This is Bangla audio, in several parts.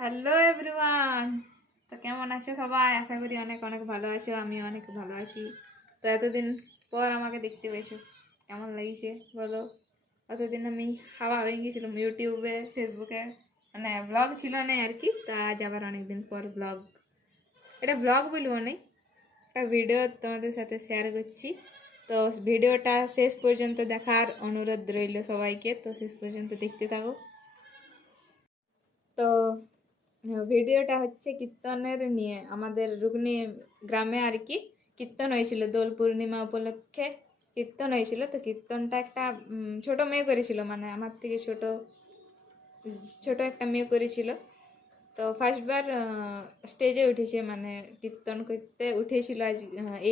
হ্যালো এভরিওয়ান তো কেমন আছো সবাই? আশা করি অনেক অনেক ভালো আছো আমি অনেক ভালো আছি। তো এতদিন পর আমাকে দেখতে পেয়েছ। কেমন লাগিছে বলো? অতদিন আমি হাওয়া হয়ে গিয়েছিলাম ইউটিউবে, ফেসবুকে। মানে ব্লগ ছিল না আর কি, তো আজ আবার অনেকদিন পর ব্লগ এটা ব্লগ বলব না, একটা ভিডিও তোমাদের সাথে শেয়ার করছি। তো ভিডিওটা শেষ পর্যন্ত দেখার অনুরোধ রইল সবাইকে, তো শেষ পর্যন্ত দেখতে থাকো। তো ভিডিওটা হচ্ছে কীর্তনের নিয়ে, আমাদের রুগনি গ্রামে আর কি কীর্তন হয়েছিল, দোল পূর্ণিমা উপলক্ষে কীর্তন হয়েছিল। তো কীর্তনটা একটা ছোট মেয়ে করেছিল মানে আমার থেকে ছোট ছোট একটা মেয়ে করেছিল। তো ফার্স্টবার স্টেজে উঠেছে মানে কীর্তন করতে উঠেছিল আজ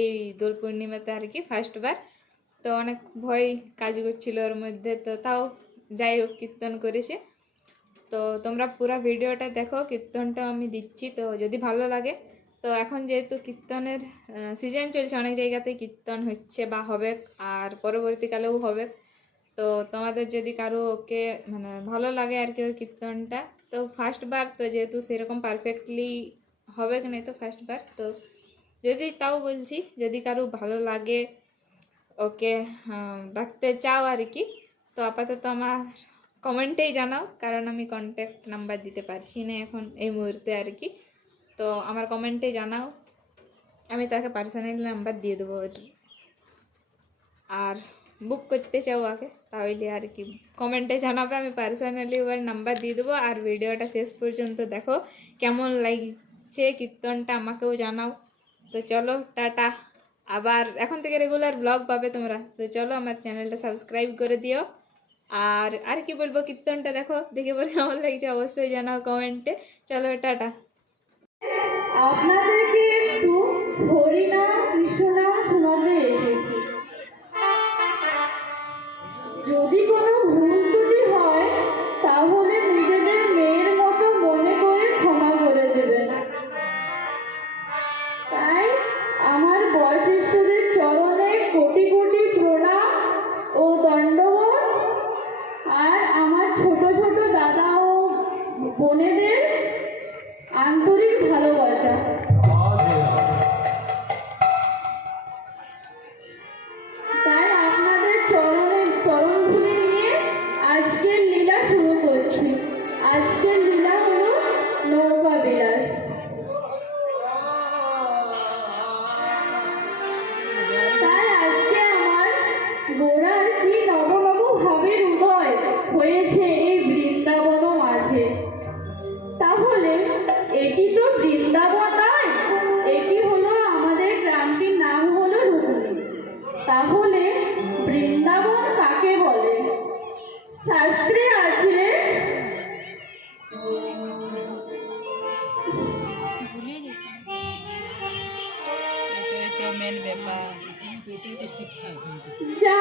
এই দোল পূর্ণিমাতে আর কি ফার্স্টবার তো অনেক ভয় কাজ করছিল ওর মধ্যে, তো তাও যাই হোক কীর্তন করেছে। তো তোমরা পুরো ভিডিওটা দেখো, কীর্তনটা আমি দিচ্ছি, তো যদি ভালো লাগে। তো এখন যেহেতু কীর্তনের সিজন চলছে, অনেক জায়গাতে কীর্তন হচ্ছে বা হবে, আর পরবর্তীকালেও হবে। তো তোমাদের যদি কারও ওকে মানে ভালো লাগে আর কি ওর কীর্তনটা, তো ফার্স্টবার তো যেহেতু সেরকম পারফেক্টলি হবে কি না তো ফার্স্টবার তো যদি তাও বলছি, যদি কারও ভালো লাগে, ওকে রাখতে চাও আর কি, তো আপাতত আমার কমেন্টেই জানাও, কারণ আমি কন্ট্যাক্ট নাম্বার দিতে পারছি না এখন এই মুহূর্তে আর কি। তো আমার কমেন্টে জানাও, আমি তাকে পার্সোনালি নাম্বার দিয়ে দেবো ওর আর বুক করতে চাও আগে, তাহলে আর কি কমেন্টে জানাবে, আমি পার্সোনালি ওর নাম্বার দিয়ে দেবো। আর ভিডিওটা শেষ পর্যন্ত দেখো, কেমন লাগছে, কীর্তনটা আমাকেও জানাও। তো চলো, টাটা। আবার এখন থেকে রেগুলার ব্লগ পাবে তোমরা। তো চলো, আমার চ্যানেলটা সাবস্ক্রাইব করে দিও। আর আর কি বলব কীর্তনটা দেখো, দেখে বলে আমার লাগছে অবশ্যই জানাও কমেন্টে চলো, টাটা। আপনাদেরকে ভাবের উদয় হয়েছে এই বৃন্দাবন মাঝে। তাহলে এটি তো বৃন্দাবন নয় এটি হলো আমাদের গ্রামটির নাম হলো রুকনি তাহলে বৃন্দাবন কাকে বলে? শাস্ত্রে আছে মেন ব্যাপার। শিক্ষা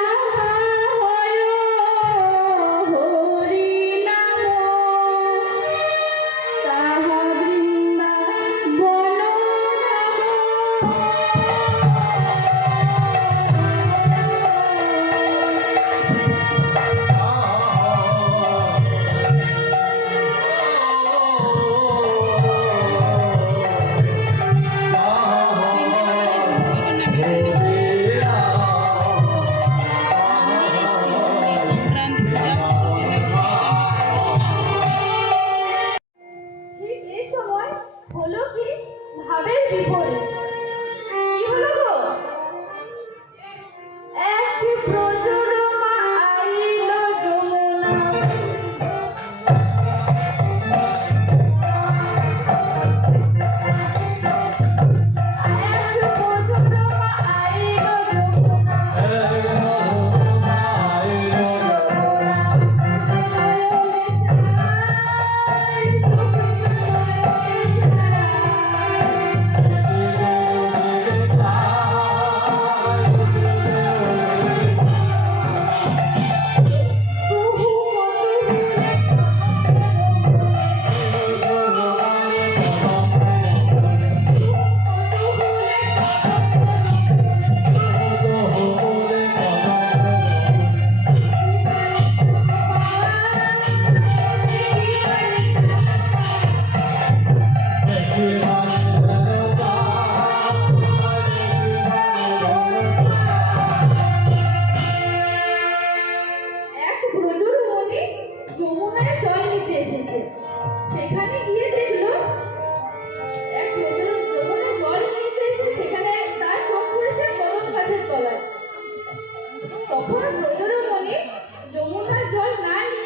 যমুনায় জল নিতে এসেছে। সেখানে গিয়ে দেখল এক যমুনা জল নিতে এসে সেখানে তার চোখ পড়েছে কদম গাছের তলায়। তখন ব্রজরমণি যমুনার জল না নিয়ে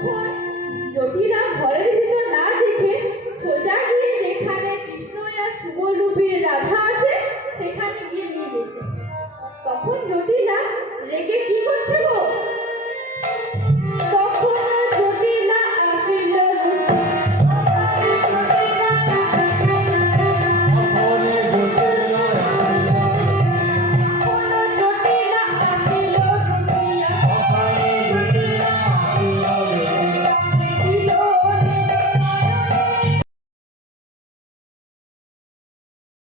তখন